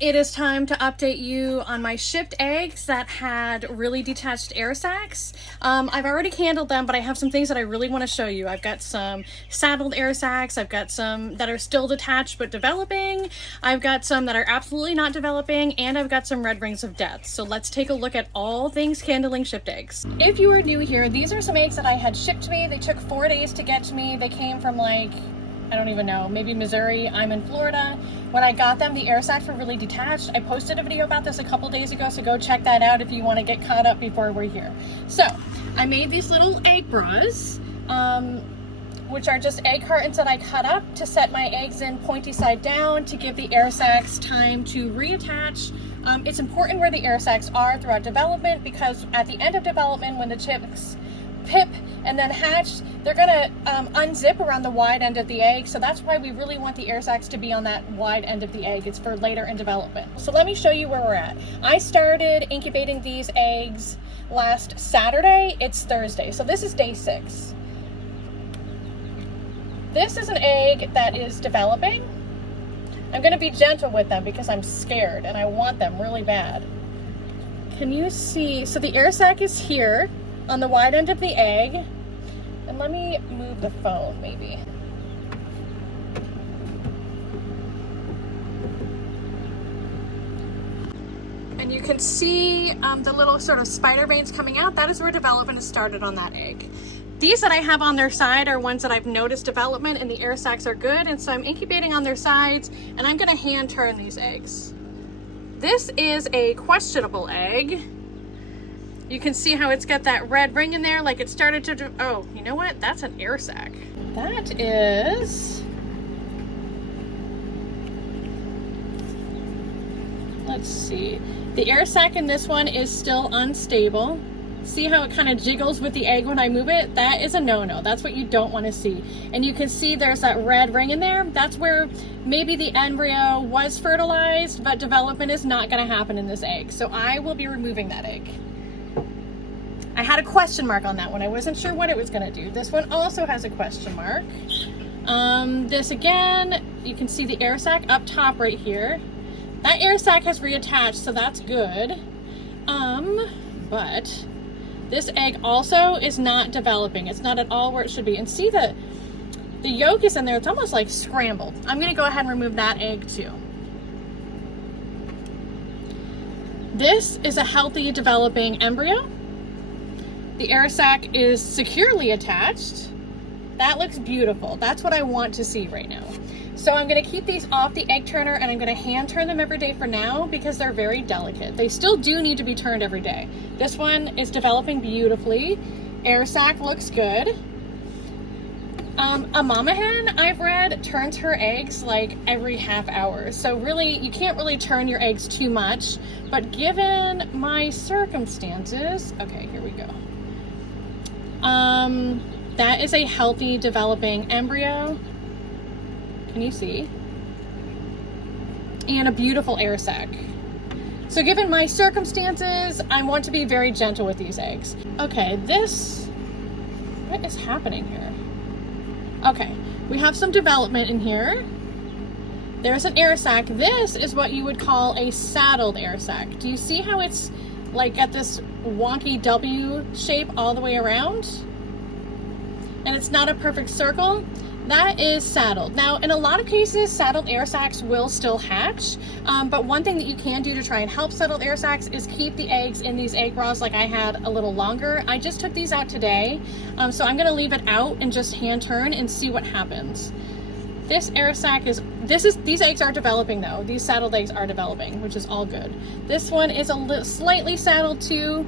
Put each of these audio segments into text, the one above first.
It is time to update you on my shipped eggs that had really detached air sacs. I've already candled them, but I have some things that I really want to show you. I've got some saddled air sacs. I've got some that are still detached but developing. I've got some that are absolutely not developing, and I've got some red rings of death. So let's take a look at all things Candeling shipped eggs. If you are new here, these are some eggs that I had shipped to me. They took 4 days to get to me. They came from I don't even know, maybe Missouri. I'm in Florida. When I got them, the air sacs were really detached. I posted a video about this a couple days ago, so go check that out if you want to get caught up before we're here. So I made these little egg bras, which are just egg cartons that I cut up to set my eggs in pointy side down to give the air sacs time to reattach. It's important where the air sacs are throughout development, because at the end of development, when the chicks pip and then hatch, they're gonna unzip around the wide end of the egg. So that's why we really want the air sacs to be on that wide end of the egg. It's for later in development. So let me show you where we're at. I started incubating these eggs last Saturday. It's Thursday, so this is day 6. This is an egg that is developing. I'm gonna be gentle with them because I'm scared and I want them really bad. Can you see? So the air sac is here on the wide end of the egg. And let me move the phone maybe. And you can see the little sort of spider veins coming out. That is where development has started on that egg. These that I have on their side are ones that I've noticed development, and the air sacs are good, and so I'm incubating on their sides, and I'm gonna hand turn these eggs. This is a questionable egg. You can see how it's got that red ring in there, like it started to oh, you know what? That's an air sac. That is, let's see. The air sac in this one is still unstable. See how it kind of jiggles with the egg when I move it? That is a no-no. That's what you don't want to see. And you can see there's that red ring in there. That's where maybe the embryo was fertilized, but development is not going to happen in this egg. So I will be removing that egg. I had a question mark on that one. I wasn't sure what it was going to do. This one also has a question mark. This again, you can see the air sac up top right here. That air sac has reattached, so that's good. But this egg also is not developing. It's not at all where it should be. And see the yolk is in there. It's almost like scrambled. I'm going to go ahead and remove that egg too. This is a healthy developing embryo. The air sac is securely attached. That looks beautiful. That's what I want to see right now. So I'm going to keep these off the egg turner, and I'm going to hand turn them every day for now because they're very delicate. They still do need to be turned every day. This one is developing beautifully. Air sac looks good. A mama hen, I've read, turns her eggs like every half hour. So really, you can't really turn your eggs too much. But given my circumstances, okay, here we go. That is a healthy developing embryo. Can you see? And a beautiful air sac. So given my circumstances, I want to be very gentle with these eggs. Okay, what is happening here? Okay, we have some development in here. There's an air sac. This is what you would call a saddled air sac. Do you see how it's like got this wonky W shape all the way around? And it's not a perfect circle. That is saddled. Now, in a lot of cases, saddled air sacs will still hatch, but one thing that you can do to try and help saddled air sacs is keep the eggs in these egg bras like I had a little longer. I just took these out today, so I'm gonna leave it out and just hand turn and see what happens. This air sac these eggs are developing though. These saddled eggs are developing, which is all good. This one is slightly saddled too,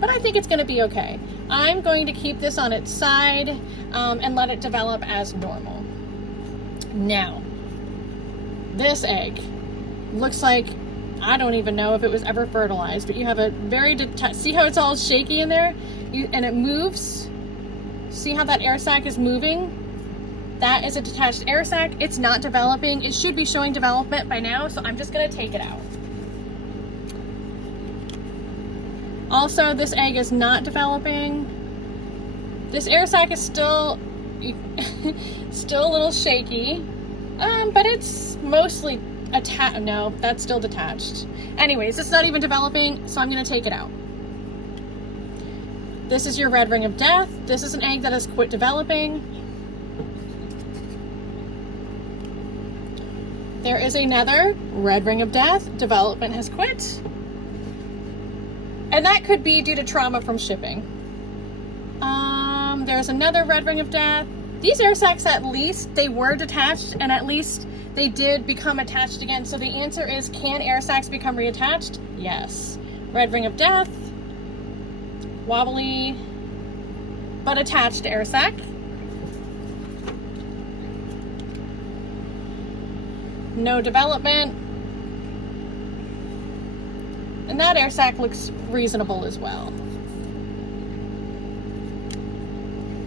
but I think it's gonna be okay. I'm going to keep this on its side and let it develop as normal. Now, this egg looks like, I don't even know if it was ever fertilized, but you have a very see how it's all shaky in there? And it moves. See how that air sac is moving? That is a detached air sac. It's not developing. It should be showing development by now, so I'm just gonna take it out. Also, this egg is not developing. This air sac is still a little shaky, but it's mostly No, that's still detached. Anyways, it's not even developing, so I'm gonna take it out. This is your red ring of death. This is an egg that has quit developing. There is another red ring of death. Development has quit. And that could be due to trauma from shipping. There's another red ring of death. These air sacs, at least they were detached, and at least they did become attached again. So the answer is, can air sacs become reattached? Yes. Red ring of death. Wobbly but attached air sac. No development. And that air sac looks reasonable as well.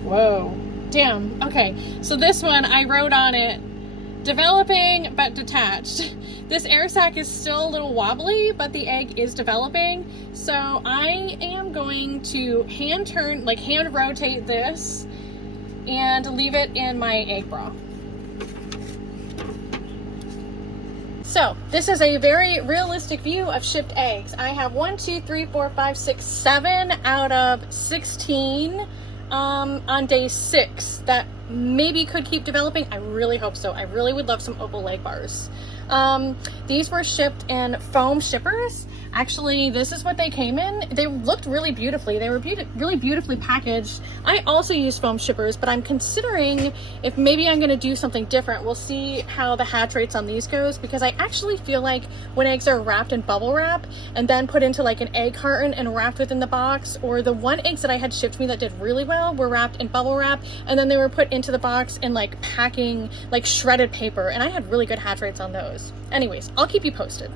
Whoa. Damn. Okay. So this one, I wrote on it, developing but detached. This air sac is still a little wobbly, but the egg is developing. So I am going to hand rotate this and leave it in my egg bra. So this is a very realistic view of shipped eggs. I have 1, 2, 3, 4, 5, 6, 7 out of 16 on day 6 that maybe could keep developing. I really hope so. I really would love some opal leg bars. These were shipped in foam shippers. Actually, this is what they came in. They looked really beautifully. They were really beautifully packaged. I also use foam shippers, but I'm considering if maybe I'm going to do something different. We'll see how the hatch rates on these goes, because I actually feel like when eggs are wrapped in bubble wrap and then put into like an egg carton and wrapped within the box, or the one eggs that I had shipped me that did really well were wrapped in bubble wrap and then they were put into the box in like packing, like shredded paper, and I had really good hatch rates on those. Anyways, I'll keep you posted.